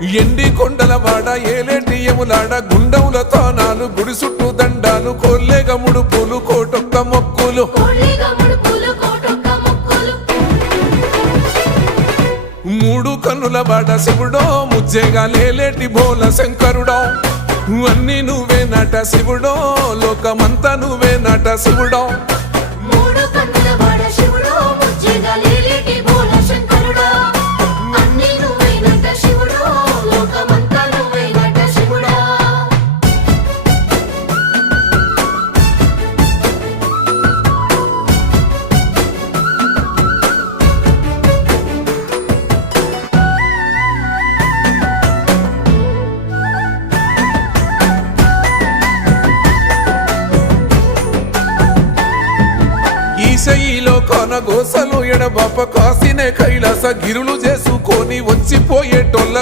ఎండి కొండల వాడ ఏలేటియములాడ గుండముల తానాలు గుడి చుట్టూ దండాలు కోల్లేగ ముడుపులు కోటొక్క మొక్కులు మూడు కన్నుల వాడ శివుడో ముజ్జేగా లేలేటి బోల శంకరుడో అన్ని నువ్వే నట శివుడో లోకమంతా నువ్వే నట శివుడో ఈశయిలో కొనగోసలు ఎడబాప కాసినే కైలాస గిరులు చేసుకొని వచ్చిపోయేటోళ్ళ